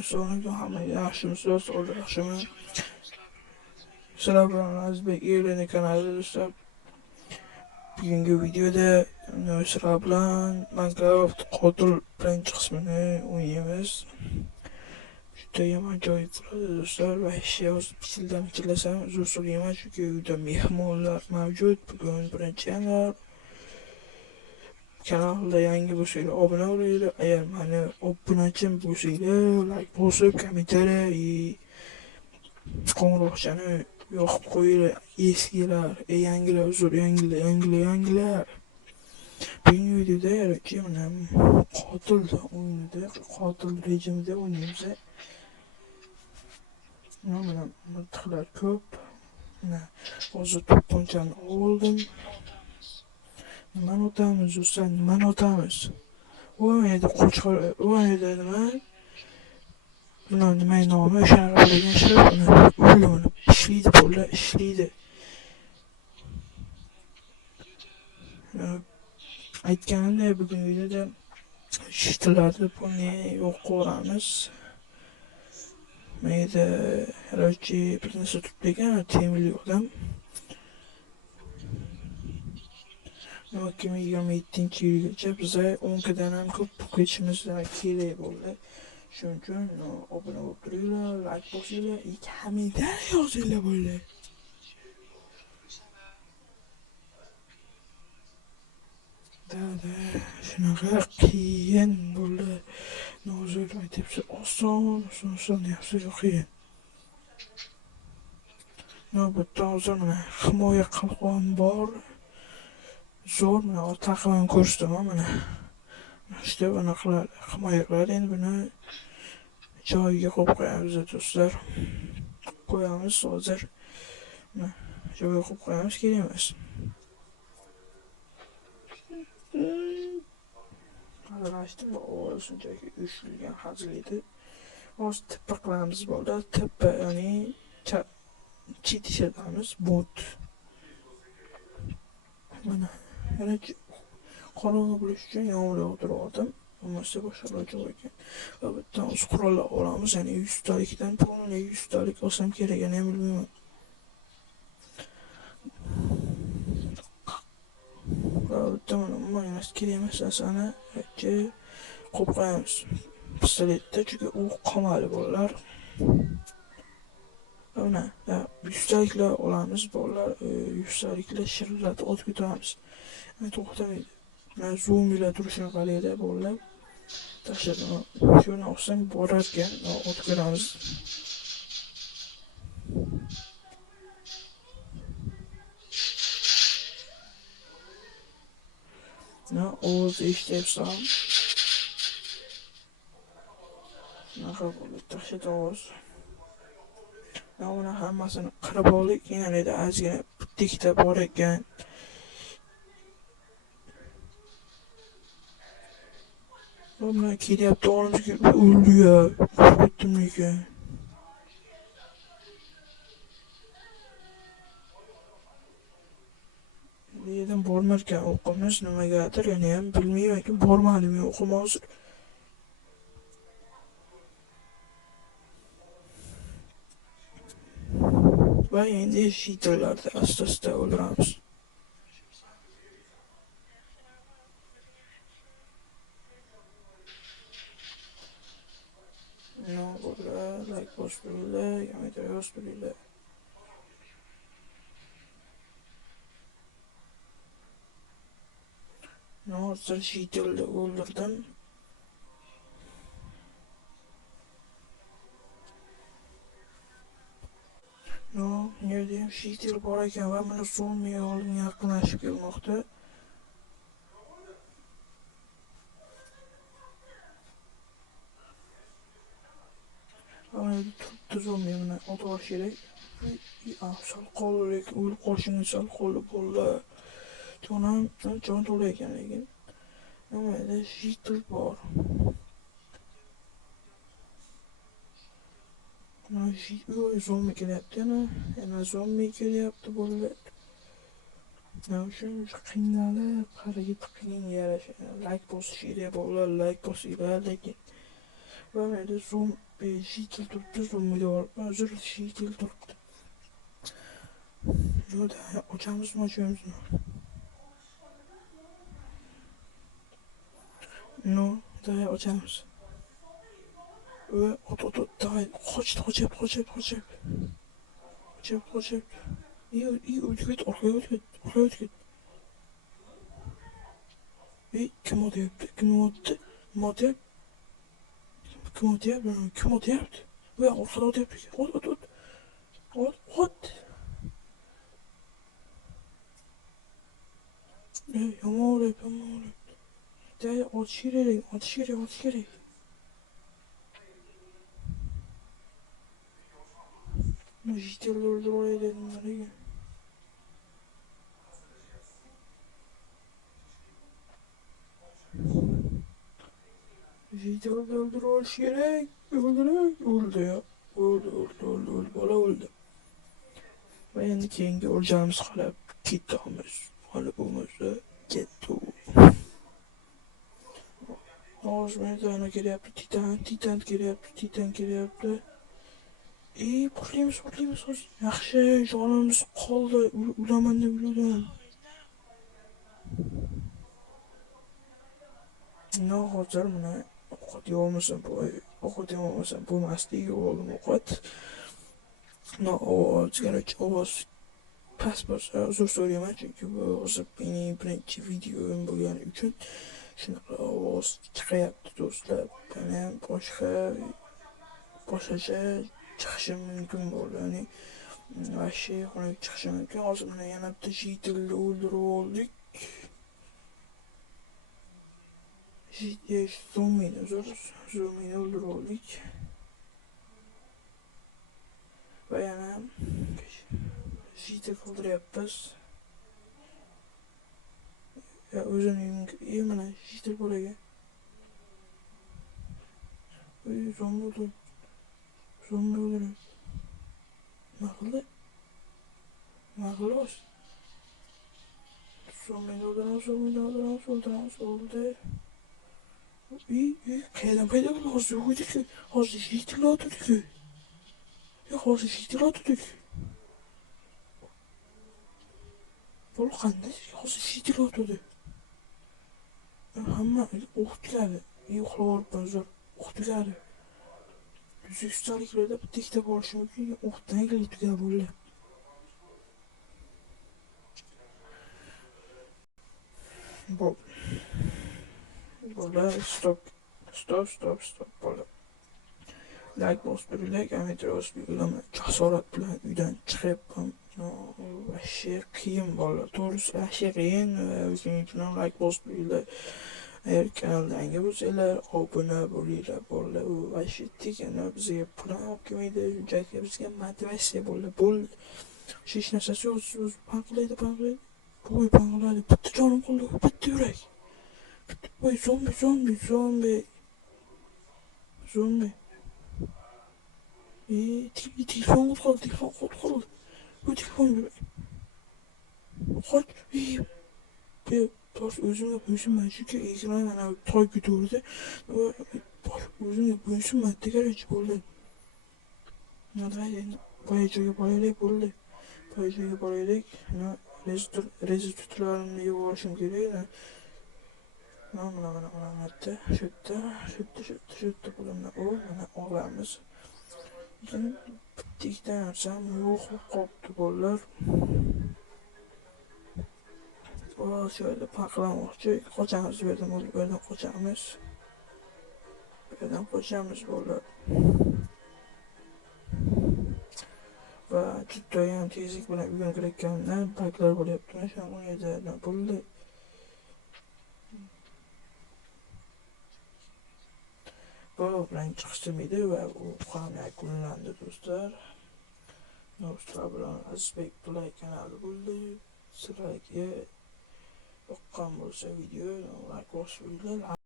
Sonradan hamma yaxshimisiz, sog'lik yaxshimi? Sizlar bilan Azizbek Eleni kanalida do'stlar. Bugungi videoda sizlar bilan Minecraft qotil birinchi qismini o'ynaymiz. Judayam ajoyib bo'ladi do'stlar va hech pichildan pichillasam uzr so'rayman, chunki uyda mehmonlar mavjud. Bugun birinchi yanvar. Kanalda yangi bo'lsanglar obuna bo'linglar. Agar meni obunachim bo'lsanglar, like bosib, kommentariy qo'ng'iroqchani yoqib qo'yinglar. Eskilar, yangilar, uzr, yangilar. Bugungi videoda mana qotil o'yinida, qotil rejimida o'ynaymiz. Mana miltiqlar ko'p. Mana hozir to'pponchani oldim. Nimani otamiz do'stlar, nimani otamiz? O'yinda qo'chqor, o'yinda nima? Buni nima nomi? O'shanaqa bo'lgan shart uni ishlaydi, bo'llar ishlaydi. Aytganimdek, bugun videoda shitlarni buni yo'q qilamiz. Mayda harochi bir narsa tutmagan temirli odam. 2027-yilgacha biza 10 dan ham ko'p ketishimiz kerak bo'ldi. Shuning uchun obuna bo'lib turinglar, like bosinglar, kommentariy yozinglar bo'ldi. Shunaqa qiyin bo'ldi. Nozir aytibsiz, oson yaxshi qiyin. Navbatda hozir mana himoya qalqon bor. Zo'r, mana taqvim ko'rsataman mana. İşte bunaqalar himoya qiladi. Endi buni joyiga qo'yib qo'yamiz do'stlar. Qo'yamiz hozir. Mana joyiga qo'yib qo'yamiz, kerak emas. Aralashdim, ovoz shunchaki ushilgan hazilidi. Hozir tippa qilamiz bo'ldi. Tippa, ya'ni chitishamiz bot. Mana qorong'i bo'lish uchun yomg'ir yog'dirdim. Bo'lmasa boshqa iloji yo'q ekan. Va bitta o'z qurollar olamiz, ya'ni 100 talikdan pulni 100 talik olsam kerakini ham bilmayman. Va bitta mana kerak emas narsani qo'yib qo'yamiz. Pistoletda, chunki u qamali bolalar. Mana 100 taliklar olamiz bolalar, 100 taliklar shirinlatib otib ketamiz. To'xtamaydi. Mana zombilar turishini qaraydi bolalar. Tashlab shuni olsam borar ekan, otib ketamiz. Ovoz eshityapsan. Shunaqa bo'ldi, dahshat ovoz. Mana hammasini qirib oldik, yana ozgina bitta bor ekan. Mana kelyapti, olimizga o'ldi-ya, o'tdim ekan. Dedim bormarkan o'qimiz nimagadir, yana ham bilmayman, bormadim o'qim hozir. Va endi shitirlarda asta-asta o'ldiramiz. Like bosinglar, kommentariy yozinglar. Hozir shitirni o'ldirdim. Yerda ham shitir bor ekan va mana zombi oldimga yaqinlashib kelmoqda. Mana turibdi zombi, mana otib olish kerak. Sal qolib o'lib qolishini sal qolib bo'ldi. Jon to'la ekan lekin. Mana shitir bor. Zombi kelyapti, yana zombi kelyapti bolalar. Shuncha qiynalib, harakati qiyin yarasha. Like bosish kerak bolalar, like bosinglar, lekin va menda zoom yetil turibdi, zoom video olib uzilishi yetil turibdi. Yo'da ochamizmi, ochmaymizmi? No, da ochamiz. Ve ot, davay, qo'chyapti. İyi o'tib ket, orqaga o'tib ket. Kim otyapti? Kim otyapti? Ve orqada otyapti. Ot. Yomon o'lyapti. Da otish kerak. Jitelni o'ldirib olay dedim nimaga? Jitelni o'ldirib olish kerak. O'ldi ya. O'ldi. Bola o'ldi. Va endi keyingi o'ljamiz qarab ketamiz. Hali bo'lmasa ketdi. Hozir kelyapti. Titan kelyapti. Boshlaymiz hozir. Yaxshi, jonimiz qoldi. Ulaman deb o'yladim. No, hozir mana ovqat yemamasam bo'lmasdi, oldim ovqat. No, ovoz past bo'lsa uzr so'rayman, chunki bu hozir mening birinchi videom bo'lgani uchun shunaqa ovoz chiqyapti do'stlar. Yana ham boshqacha chiqishi mumkin bo'ldi. Ya'ni vahshiy xunuk chiqishi mumkin. Hozir mana yana bitta jitilni o'ldirib oldik. Zoomini o'ldirib oldik. Va yana jitil qildiryapmiz. Ya o'zining mana jitil bo'laga. Zombi o'ldirib. Nima qildi? Zombini o'ldiramiz. Qayerdan paydo bo'ldi? Hozir jitil otdik. Bo'l qanday? Hozir jitil otdi. Hamma o'qitgani. Uxlab olibman zo'r. O'qitgani. O'zbekistonliklarda bitta ikkita bo'lishi mumkin. O'qitdan kelgan bo'ldi. Bola, stop. Bola. Like bosib turinglar, kommentariy yozib yuboraman. Jasorat bilan uydan chiqyapman. Vahshiy qiyin bola. To'g'risi vahshiy qiyin. O'shaning uchun ham like bosib turinglar. Eğer kanalda yangi bo'lsanglar, obuna bo'linglar bolalar. U vahshiy tegani bizga pul ham olib kelmaydi. Shunchaki bizga motivatsiya bo'ldi. Hech narsasi yo'q. Panqillaydi. Voy panqillaydi. Bitta jonim qoldi, bitta yurak. Voy zombi. Telefon qoldi. Bu telefon qoch. Bosh o'zimga bo'ysunman, chunki ekran mana toy ko'tardi. O'zimga bo'ysunman degancha bo'ldi. Nima boya joyga boraylik. Rezultatlarimni yig'ib olishim kerak. Mana shu yerda qo'limni mana olamiz. Lekin bitta ikkita narsam yo'q qolibdi bolalar. Şöyle paklamoqchi, qochamiz bu yerdan qochamiz bolalar. Va judayam tezlik bilan uyga kirayotganimdan paklar bo'lyapti. Mana shu yerda bo'ldi. Bu bilan chiqishim edi va u ham yakunlandi do'stlar. Do'stlar bilan Azizbek Play kanali bo'ldi. Sizlarga yoqqan bo'lsa video like bosib qo'yinglar.